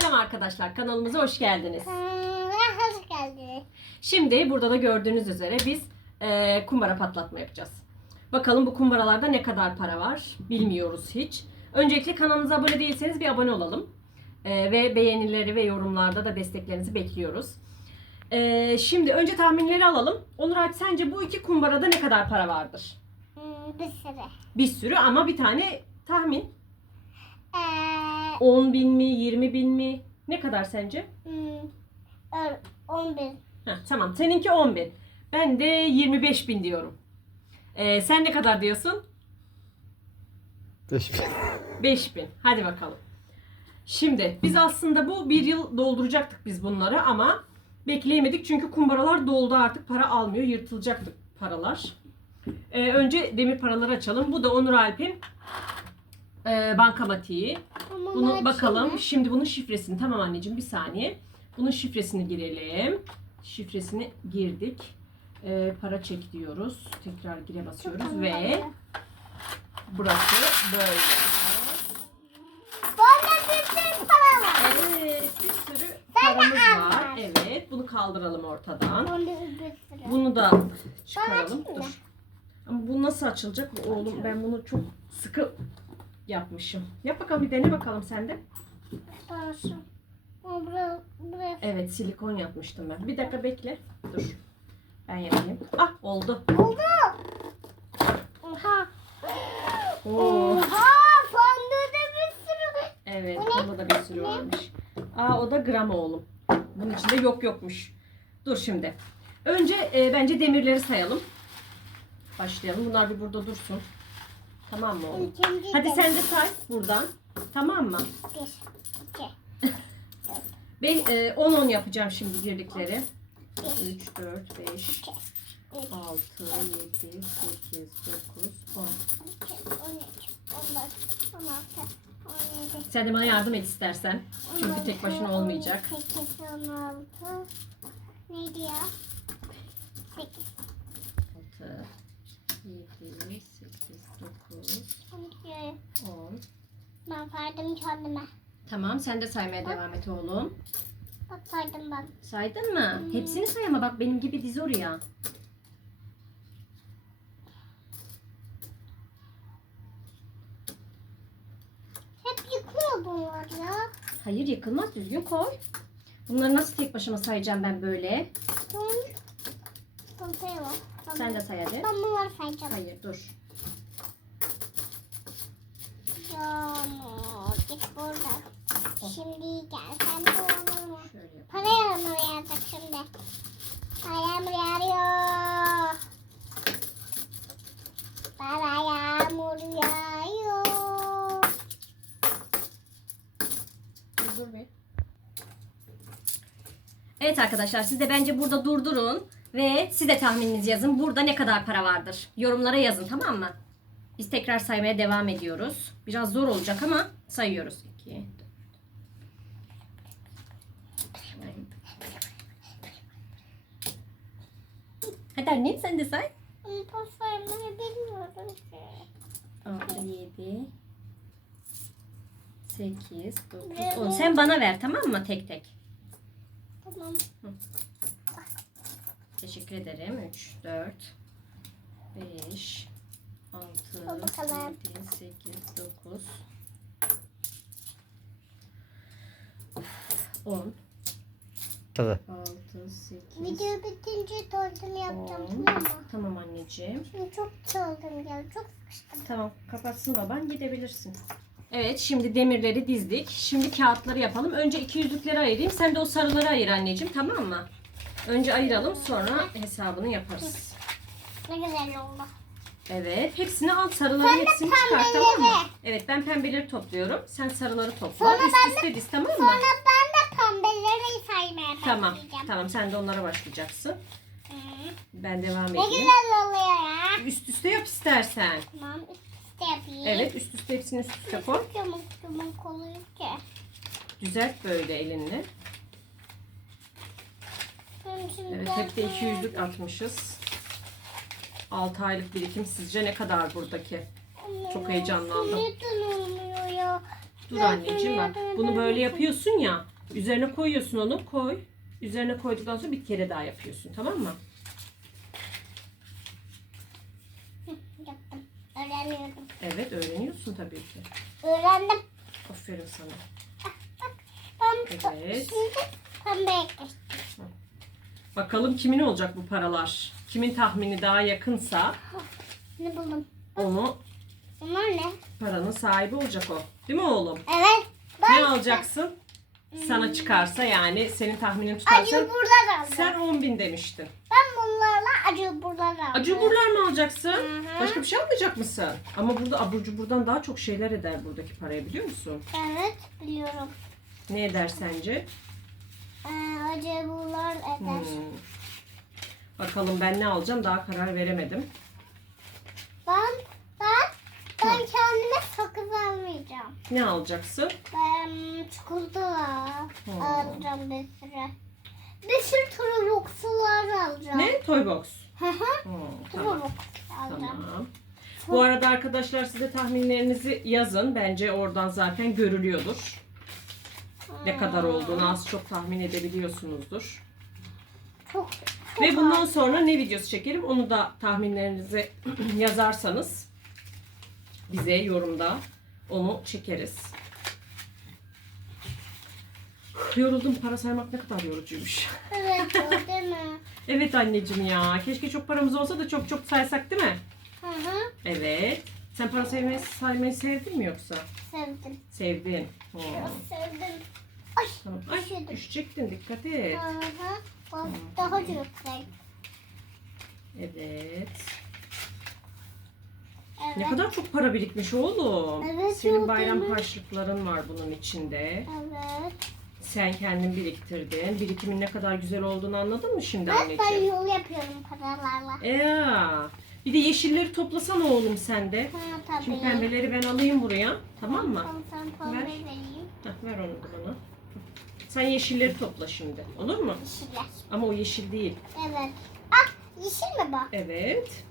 Selam arkadaşlar kanalımıza hoş geldiniz. Hoş geldiniz. Şimdi burada da gördüğünüz üzere biz e, kumbara patlatma yapacağız. Bakalım bu kumbaralarda ne kadar para var bilmiyoruz hiç. Öncelikle kanalımıza abone değilseniz bir abone olalım. E, ve beğenileri ve yorumlarda da desteklerinizi bekliyoruz. E, şimdi önce tahminleri alalım. Onur Alp sence bu iki kumbarada ne kadar para vardır? Hmm, bir sürü. Bir sürü ama bir tane tahmin. Ee, 10 bin mi 20 bin mi? Ne kadar sence? hmm, ör- 11. Heh, tamam seninki 10 bin. Ben de 25 bin diyorum. Ee, sen ne kadar diyorsun? 5000. 5 bin. Hadi bakalım. Şimdi biz aslında bu bir yıl dolduracaktık biz bunları ama bekleyemedik çünkü kumbaralar doldu artık para almıyor yırtılacaktı paralar. Ee, önce demir paraları açalım. Bu da Onur Alp'in e, bankamatiği. Ama Bunu açayım bakalım. Şimdi bunun şifresini tamam anneciğim bir saniye. Bunun şifresini girelim. Şifresini girdik. Ee, para çek diyoruz. Tekrar gire basıyoruz Çok ve anlamlı. burası böyle. Bana bir sürü para var. Evet, bir sürü paramız var. Evet, bunu kaldıralım ortadan. Bunu da çıkaralım. Dur. Ama bu nasıl açılacak oğlum? Ben bunu çok sıkı yapmışım. Yap bakalım bir dene bakalım sen de. Evet, silikon yapmıştım ben. Bir dakika bekle. Dur. Ben yapayım. Ah, oldu. Oldu. Oha. Oo. Oha. Fındığı da bir sürü. Evet, bunda da bir sürü varmış. Aa, o da gram oğlum. Bunun içinde yok yokmuş. Dur şimdi. Önce e, bence demirleri sayalım. Başlayalım. Bunlar bir burada dursun. Tamam mı oğlum? İkinci Hadi sen de say buradan. Tamam mı? Bir, iki, Ben 10-10 yapacağım şimdi girdikleri. bir, 3, 4, 5, iki, 6, 7, 8, 9, 10. iki, on üç, on dört, on altı, on yedi, Sen de bana yardım et istersen. Çünkü tek başına olmayacak. on sekiz, on altı. Neydi ya? Sekiz, 6, 7, 8, 9, on iki. 10. Ben saydım kendime. Tamam sen de saymaya devam et oğlum. Bak saydım ben. Saydın mı? Hepsini say ama bak benim gibi diz oraya. Hep yıkıyor bunlar ya. Hayır yıkılmaz düzgün koy. Bunları nasıl tek başıma sayacağım ben böyle? Sayalım. Ben Sen de say hadi. Ben bunları sayacağım. Hayır dur. Yağmur git buradan. Şimdi gel sen de olur mu? Şöyle yap. Para yağmur yağacak şimdi. Para yağmur yağıyor. Para yağmur yağıyor. Dur, dur bir. Evet arkadaşlar siz de bence burada durdurun ve siz de tahmininizi yazın. Burada ne kadar para vardır? Yorumlara yazın tamam mı? Biz tekrar saymaya devam ediyoruz. Biraz zor olacak ama sayıyoruz. 2 Hadi anne sen de say. Pas vermeyi bilmiyorum ki. 6, 7, 8, 9, 10. Sen bana ver tamam mı tek tek? Tamam. Teşekkür ederim. 3, 4, 5, 6, Al bakalım. 7, 8, 9, 10, Tadı. 6, 8, Video bitince tuvaletimi yapacağım tamam mı? Tamam anneciğim. Şimdi çok çılgın geldi. Çok sıkıştım. Tamam kapatsın baban gidebilirsin. Evet şimdi demirleri dizdik. Şimdi kağıtları yapalım. Önce iki yüzlükleri ayırayım. Sen de o sarıları ayır anneciğim tamam mı? Önce ayıralım sonra hesabını yaparız. Ne güzel oldu. Evet hepsini al sarıların Sen hepsini çıkart tamam mı? Evet ben pembeleri topluyorum. Sen sarıları topla. Sonra Üst ben de- üste diz tamam mı? Sonra ben de pembeleri saymaya Tamam başlayacağım. tamam sen de onlara başlayacaksın. Hı. Ben devam Ne edeyim. güzel oluyor ya. Üst üste yap istersen. Tamam üst üste yapayım. Evet üst üste hepsini üst üste koy. Çok yamuk yamuk oluyor ki. Düzelt böyle elinle. Evet hep de iki yüzlük atmışız. 6 aylık birikim sizce ne kadar buradaki? Çok heyecanlandım. Dur anneciğim bak. Bunu böyle yapıyorsun ya. Üzerine koyuyorsun onu. Koy. Üzerine koyduktan sonra bir kere daha yapıyorsun. Tamam mı? Yaptım. Öğreniyorum. Evet öğreniyorsun tabii ki. Öğrendim. Aferin sana. Ben Evet. şimdi pembeye geçtim. Bakalım kimin olacak bu paralar? Kimin tahmini daha yakınsa Ne buldum? onu Bunlar ne? paranın sahibi olacak o. Değil mi oğlum? Evet. Ne alacaksın? Sana çıkarsa yani senin tahminin acı tutarsa burlar aldım. sen 10 bin demiştin. Ben bunlarla acı burlar aldım. Acı burlar mı alacaksın? Hı. Başka bir şey almayacak mısın? Ama burada abur cuburdan daha çok şeyler eder buradaki paraya biliyor musun? Evet biliyorum. Ne eder sence? Ee, acı burlar eder. Hmm. Bakalım ben ne alacağım daha karar veremedim. Ben ben ben kendime sakız almayacağım. Ne alacaksın? Ben çikolata Hmm. alacağım bir sürü. Bir sürü yoksullar alacağım. Ne? Toy box. Hı hı. Hmm, tamam. yoksul alacağım. Tamam. Bu arada arkadaşlar size tahminlerinizi yazın. Bence oradan zaten görülüyordur. Ne kadar olduğunu az çok tahmin edebiliyorsunuzdur. Çok, çok Ve az. bundan sonra ne videosu çekelim onu da tahminlerinizi yazarsanız bize yorumda onu çekeriz. Yoruldum. Para saymak ne kadar yorucuymuş. Evet değil mi? Evet anneciğim ya. Keşke çok paramız olsa da çok çok saysak değil mi? Hı hı. Evet. Sen para saymayı, saymayı sevdin mi yoksa? Sevdim. Sevdin. Hmm. Çok sevdim. Ay. Tamam. Ay Düşürdüm. düşecektin. Dikkat et. Hı. Bak daha yüksek. Evet. Evet. Ne kadar çok para birikmiş oğlum. Evet, Senin çok bayram mi? harçlıkların var bunun içinde. Evet. Sen kendin biriktirdin. Birikimin ne kadar güzel olduğunu anladın mı şimdi ben anneciğim? yol yapıyorum paralarla. Ya. Bir de yeşilleri toplasana oğlum sen de. Ha tabii. Şimdi pembeleri ben alayım buraya. Tamam mı? Tamam sen pembe Ver. vereyim. Heh, ver onu da bana. Sen yeşilleri topla şimdi. Olur mu? Yeşiller. Ama o yeşil değil. Evet. Ah yeşil mi bak? Evet.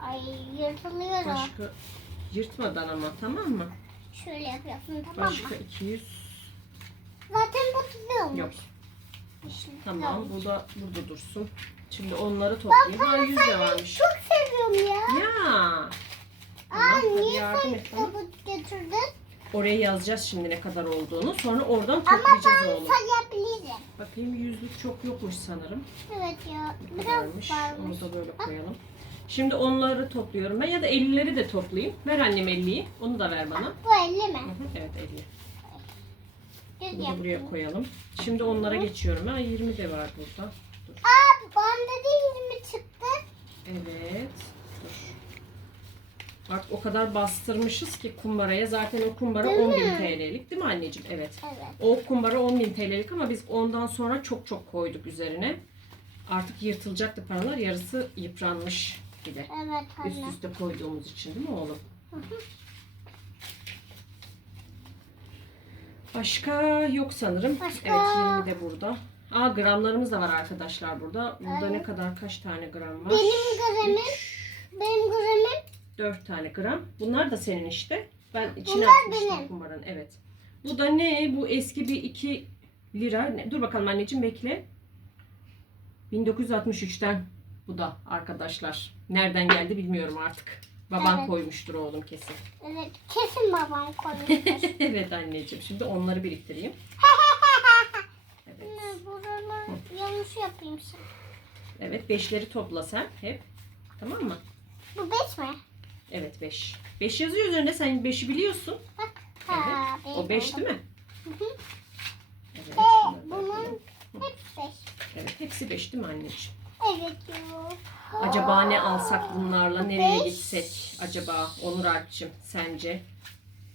Ay yırtılıyor o. Başka yırtmadan ama tamam mı? Şöyle yapıyorsun tamam mı? Başka 200 Zaten bu tutuyormuş. yok. Yeşil Tamam tutuyormuş. bu da burada dursun. Şimdi onları Ben toplayayım. Ha para 100 de saymayı varmış. çok seviyorum ya. Ya. Aa Tamam, hadi niye yardım sen et bana. kitabı getirdin? Oraya yazacağız şimdi ne kadar olduğunu. Sonra oradan Ama toplayacağız ben oğlum. sayabilirim. Bakayım yüzlük çok yokmuş sanırım. Evet ya. Ne Biraz kadarmış? varmış. Onu da böyle koyalım. Şimdi onları topluyorum ben ya da 50'leri de toplayayım. Ver annem 50'yi. Onu da ver bana. Bu 50 mi? Hı hı, Evet 50. Düz Bunu da buraya koyalım. Şimdi onlara geçiyorum. Ha 20 de var burada. Dur. Aa bende de 20 çıktı. Evet. Dur. Bak o kadar bastırmışız ki kumbaraya. Zaten o kumbara Değil 10.000 mi? TL'lik değil mi anneciğim? Evet. Evet. O kumbara 10.000 TL'lik ama biz ondan sonra çok çok koyduk üzerine. Artık yırtılacaktı paralar. Yarısı yıpranmış bir de. Evet Üst anne. üste koyduğumuz için değil mi oğlum? Başka yok sanırım. Başka? Evet 20 de burada. Aa gramlarımız da var arkadaşlar burada. Burada ne Evet. kadar kaç tane gram var? Benim gramım, benim gramım 4 tane gram. Bunlar da senin işte. Ben içine Bunlar atmıştım benim. kumbaranın. Evet. Bu da ne? Bu eski bir 2 lira. Ne? Dur bakalım anneciğim bekle. 1963'ten bu da arkadaşlar. Nereden geldi bilmiyorum artık. Baban Evet. koymuştur oğlum kesin. evet kesin babam koymuştur. evet anneciğim. Şimdi onları biriktireyim. Evet. Buraları yanlış yapayım şimdi. Evet. Beşleri topla sen hep. Tamam mı? Bu 5 mi? Evet 5. 5 yazıyor üzerinde. Sen 5'i biliyorsun. Ha, Evet. O 5 değil mi? Hı hı. Evet. Ve şunları da bunun yapalım. hep 5. Evet. Hepsi 5 değil mi anneciğim? Evet. Acaba ne alsak bunlarla? Nereye Beş. gitsek acaba? Onur Alp'cim sence?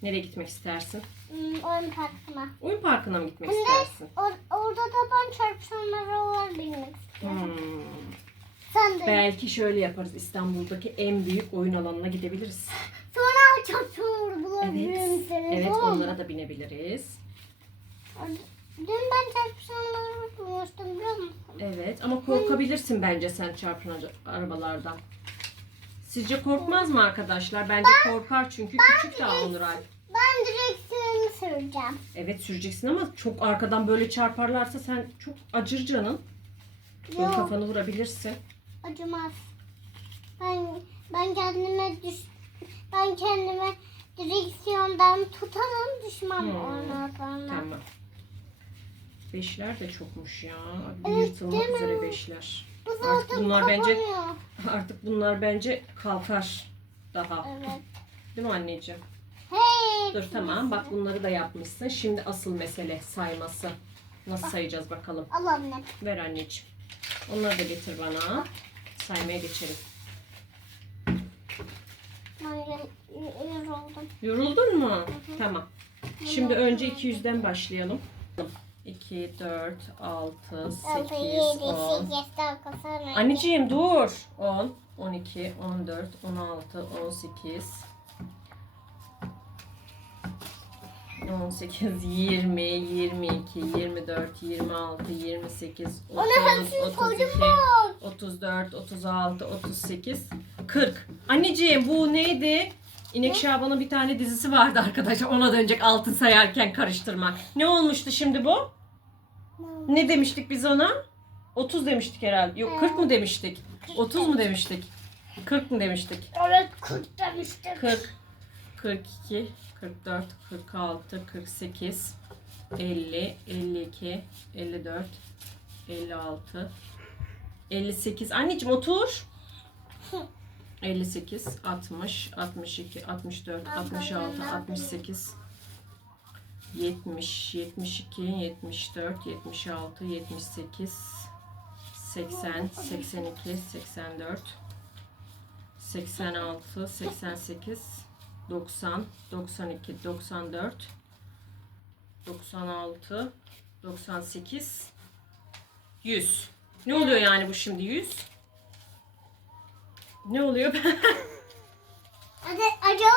Nereye gitmek istersin? Hmm, oyun parkına. Oyun parkına mı gitmek Anne. istersin? Or- orada da ben çarpışanları var bilmek istiyorum. Hmm. Sen de. Belki şöyle yaparız. İstanbul'daki en büyük oyun alanına gidebiliriz. Sonra çarpışanları bulabilirim Evet. seni. Evet tamam onlara da binebiliriz. Dün ben çarpışanları bulmuştum biliyor musun? Evet ama korkabilirsin bence sen çarpın arabalardan. Sizce korkmaz mı arkadaşlar? Bence korkar çünkü küçük daha Onur Alp. Ben direksiyonu süreceğim. Evet süreceksin ama çok arkadan böyle çarparlarsa sen çok acır canın. Böyle kafanı vurabilirsin. Acımaz. Ben ben kendime düş ben kendime direksiyondan tutarım düşmem Hmm, ondan sonra. Tamam. Beşler de çokmuş ya. Evet, Yırtılmak üzere beşler. Bu Artık bunlar bence kapanıyor. artık bunlar bence kalkar daha. Evet. Değil mi anneciğim? Hey. Dur tamam bak bunları da yapmışsın. Şimdi asıl mesele sayması. Nasıl sayacağız bakalım. Al anne. Ver anneciğim. Onları da getir bana. Saymaya geçelim. Yoruldum. Yoruldun mu? Tamam. Şimdi önce 200'den başlayalım. 2, 4, 6, 8, 6, 7, 10. 8, 9, 10. Anneciğim dur. 10, 12, 14, 16, 18, 18, 20, 22, 24, 26, 28, 30, Onu hepsini 32, koydum mu? 34, 36, 38, 40. Anneciğim bu neydi? İnek Şaban'ın bir tane dizisi vardı arkadaşlar. Ona dönecek altın sayarken karıştırmak. Ne olmuştu şimdi bu? Ne demiştik biz ona? 30 demiştik herhalde. Yok 40 mı demiştik? 30 mu demiştik? 40 mı demiştik? Evet 40 demiştim. 40, 42, 44, 46, 48, 50, 52, 54, 56, 58. Anneciğim otur. 58, 60, 62, 64, 66, 68, 70, 72, 74, 76, 78, 80, 82, 84, 86, 88, 90, 92, 94, 96, 98, 100. Ne oluyor yani bu şimdi 100? Ne oluyor? Acaba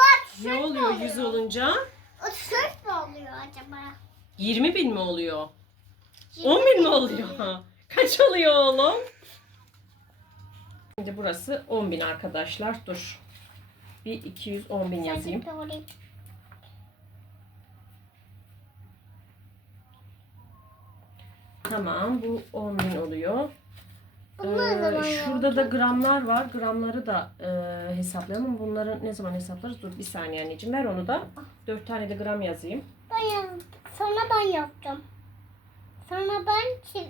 ne oluyor 100 olunca? 34 mi oluyor acaba? 20 bin mi oluyor? 10 bin mi oluyor? Kaç oluyor oğlum? Şimdi burası 10 bin arkadaşlar. Dur. Bir 210 bin yazayım. Tamam bu 10 bin oluyor. Ee, şurada da gramlar var. Gramları da e, hesaplayalım ama bunları ne zaman hesaplarız? Dur bir saniye anneciğim ver onu da. 4 tane de gram yazayım. Ben yazdım. Sonra ben yaptım. Sonra ben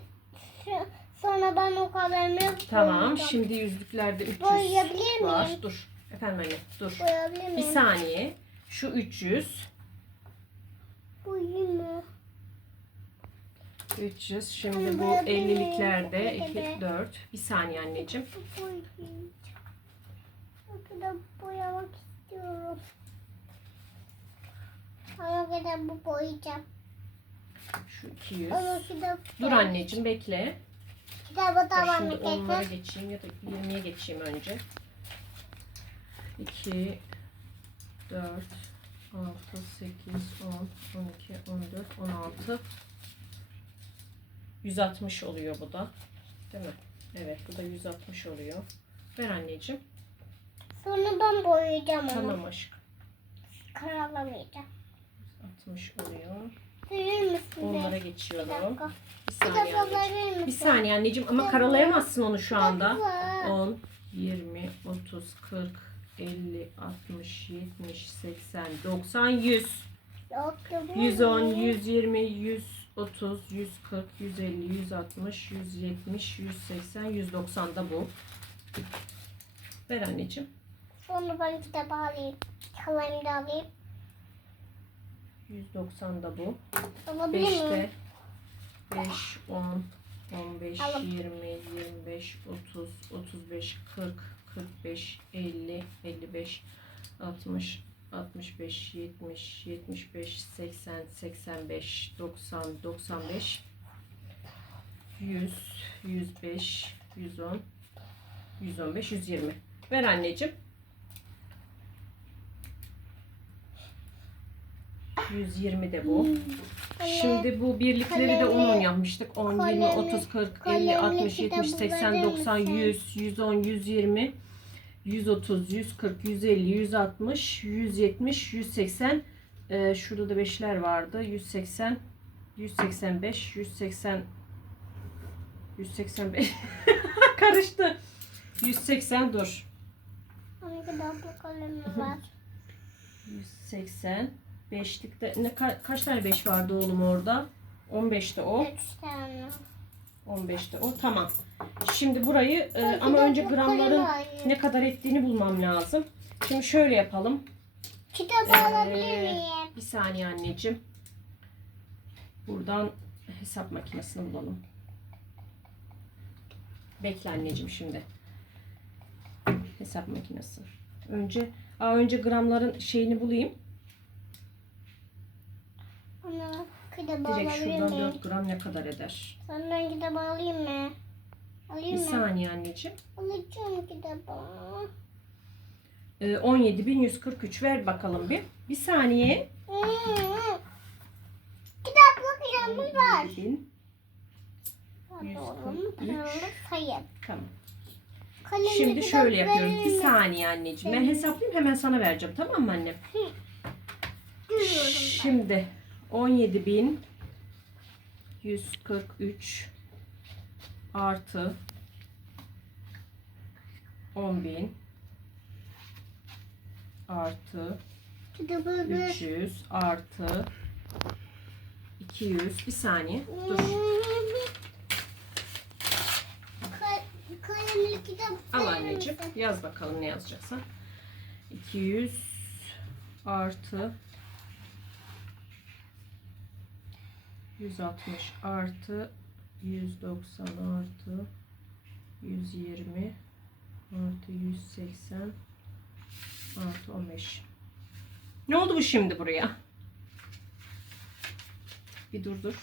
sonra ben o kalemle Tamam. boyayacağım. Şimdi yüzlüklerde 300 Boyayabilir var. Dur. Efendim anne dur. Bir saniye. Şu 300. Boyayayım mı? 300. Şimdi bu Boyayabilir miyim? 50'liklerde Evet. 2, 4. Bir saniye anneciğim. Boyamak istiyorum. Ama kadar bu boyayacağım. Şu 200. Ama kitap Dur anneciğim bekle. Kitabı Dur, tamam şimdi onlara geçeyim ya da 20'ye geçeyim önce. 2 4 6 8 10 12 14 16 160 oluyor bu da. Değil mi? Evet bu da 160 oluyor. Ver anneciğim. Sonra ben boyayacağım onu. Tamam aşkım. Karalamayacağım. 60 oluyor. Verir misin? Onlara be? Geçiyorum. Bir saniye Kitabı anneciğim. misin? Bir saniye anneciğim ama karalayamazsın onu şu anda. Kitabı. 10, 20, 30, 40, 50, 60, 70, 80, 90, 100. Yok, yok, 110, yok. 120, 130, 140, 150, 160, 170, 180, 190 da bu. Ver anneciğim. Sonra ben kitabı alayım. Kalemi de alayım. 190 da bu. Alabilir miyim? 5'te 5, 10, 15, Alın. 20, 25, 30, 35, 40, 45, 50, 55, 60, 65, 70, 75, 80, 85, 90, 95, 100, 105, 110, 115, 120. Ver anneciğim. 120 de bu. Şimdi bu birlikleri de 10 10 yapmıştık. 10, 20, kalemli- 30, 40, 50, kalemli 60, 70, kitabı 80, verir 90, misin? 100, 110, 120, 130, 140, 150, 160, 170, 180. Ee, şurada da beşler vardı. 180, 185, 180, 185. Karıştı. 180 dur. Onun kadar bu kalemi var. 180. Beşlikte ne ka- kaç tane 5 vardı oğlum orada? 15'te o. Üç tane. 15'te o. Tamam. Şimdi burayı e, ama önce gramların ne kadar ettiğini bulmam lazım. Şimdi şöyle yapalım. Kitap Ee, alabilir miyim? Bir saniye anneciğim. Buradan hesap makinesini bulalım. Bekle anneciğim şimdi. Hesap makinesi. Önce aa, önce gramların şeyini bulayım. Ana Direkt şuradan miyim? 4 gram ne kadar eder? Senden kitap alayım mı? Bir Alayım mı? saniye anneciğim. Alacağım kitabı. Ee, 17.143 ver bakalım bir. Bir saniye. Hmm. Kitap bakacağımız var. 17.000. Hadi oğlum. 143. Paralı sayın. Tamam. Kalemli Şimdi kitap şöyle yapıyorum. verir Bir saniye anneciğim. Ben hesaplayayım hemen sana vereceğim. Tamam mı annem? Görüyorum ben. Şimdi 17.143 artı 10.000 artı Kitabı ver. 300 artı 200 bir saniye. Dur. Al anneciğim. yaz bakalım ne yazacaksan. 200 artı 160 artı 190 artı 120 artı 180 artı 15 ne oldu bu şimdi buraya bir dur dur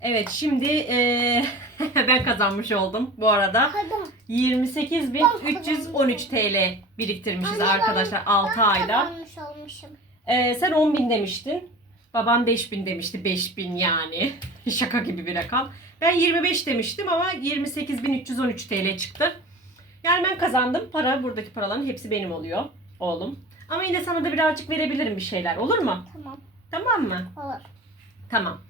Evet şimdi eee, ben kazanmış oldum bu arada. Hadi. 28.313 TL biriktirmişiz Anne, ben- arkadaşlar 6 ayda. Kazanmış olmuşum. Ee, sen 10.000 demiştin. Babam 5.000 demişti. 5.000 yani. Şaka gibi bir rakam. Ben 25 demiştim ama 28.313 TL çıktı. Yani ben kazandım. Para buradaki paraların hepsi benim oluyor oğlum. Ama yine sana da birazcık verebilirim bir şeyler. Olur mu? Tamam. Tamam mı? Olur. Tamam.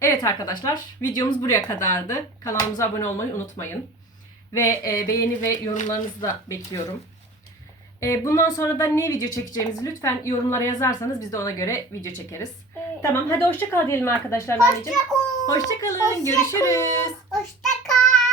Evet arkadaşlar videomuz buraya kadardı. Kanalımıza abone olmayı unutmayın. Ve e, beğeni ve yorumlarınızı da bekliyorum. E, bundan sonra da ne video çekeceğimizi lütfen yorumlara yazarsanız biz de ona göre video çekeriz. Ee, Tamam hadi hoşça kal diyelim arkadaşlar. Hoşça kal. Hoşça kalın. Görüşürüz. Hoşça kal.